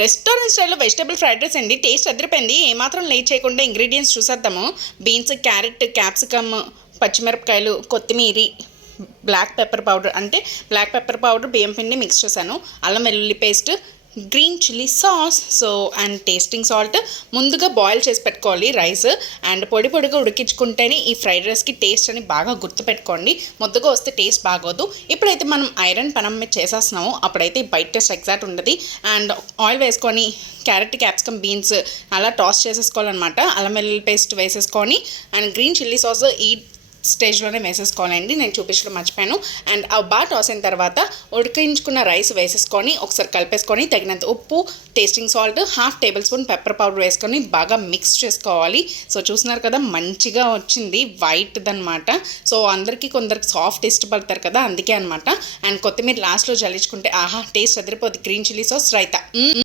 Restaurant స్టైల్లో vegetable fried rice అండి. Taste అదిరిపోయింది. ఏమాత్రం లేట్ చేయకుండా ఇంగ్రీడియంట్స్ చూసేద్దాము. బీన్స్, క్యారెట్, క్యాప్సికమ్, పచ్చిమిరపకాయలు, కొత్తిమీరి, బ్లాక్ పెప్పర్ పౌడర్, బియ్యం పిండి మిక్స్ చేశాను. అల్లం వెల్లుల్లి paste, green chilli sauce, and tasting salt. ముందుగా బాయిల్ చేసి పెట్టుకోవాలి రైస్. అండ్ పొడి పొడిగా ఉడికించుకుంటేనే ఈ ఫ్రైడ్ రైస్కి టేస్ట్ అని బాగా గుర్తుపెట్టుకోండి. ముద్దగా వస్తే టేస్ట్ బాగోదు. ఇప్పుడైతే మనం ఐరన్ పెనం మీద చేసేస్తున్నాము. అప్పుడైతే బయట టేస్ట్ ఎగ్జాక్ట్ ఉండదు. అండ్ ఆయిల్ వేసుకొని క్యారెట్, క్యాప్సికమ్, బీన్స్ అలా టాస్ చేసేసుకోవాలన్నమాట. అల్లం వెల్లుల్లి పేస్ట్ వేసేసుకొని అండ్ గ్రీన్ చిల్లీ సాస్ ఈ స్టేజ్లోనే వేసేసుకోవాలండి. నేను చూపించడం మర్చిపోయాను. అండ్ ఆ బాగా టాస్ అయిన తర్వాత ఉడికించుకున్న రైస్ వేసేసుకొని ఒకసారి కలిపేసుకొని తగినంత ఉప్పు, tasting salt, half table spoon pepper powder వేసుకొని బాగా మిక్స్ చేసుకోవాలి. చూస్తున్నారు కదా, మంచిగా వచ్చింది, వైట్ది అనమాట. అందరికీ కొందరికి సాఫ్ట్ ఇష్టపడతారు కదా, అందుకే అనమాట. అండ్ కొత్తిమీర లాస్ట్లో జల్లించుకుంటే ఆహా టేస్ట్ అదిరిపోద్ది. Green chilli sauce raita.